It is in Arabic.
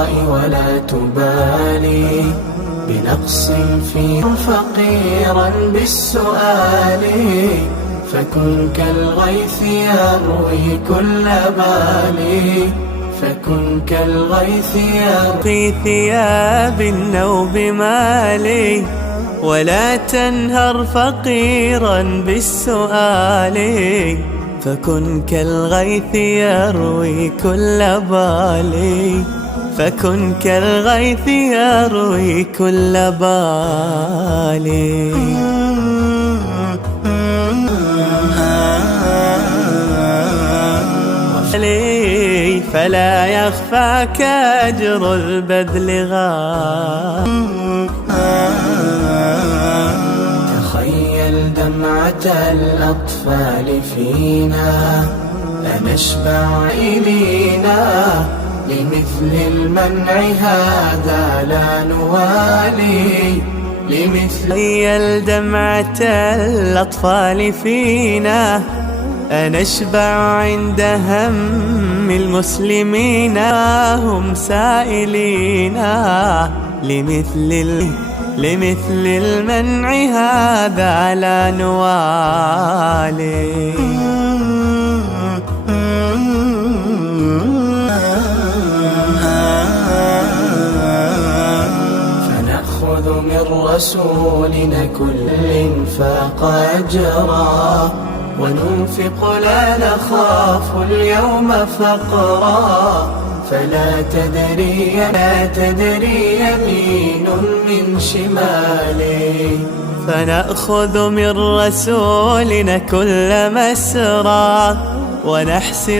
العطاء ولا تبالي بنقص في فقيرا بالسؤال، فكن كالغيث يروي كل بالي، فكن كالغيث في ثياب النوب مالي، ولا تنهر فقيرا بالسؤال، فكن كالغيث يروي كل بالي، فكن كالغيث يروي كل بالي. فلا يخفاك أجر البذل تخيل دمعة الأطفال فينا، أنشبع إلينا لمثل المنع هذا لا نوالي، تخيل دمعة الأطفال فينا، أنشبع عند هم المسلمين، هم سائلين لمثل المنع هذا لا نوالي. فنأخذ من رسولنا كل فاق أجرا، وننفق لا نخاف اليوم فقرا، فلا تدري يمين من شمالي. فنأخذ من رسولنا كل مسرى ونحسب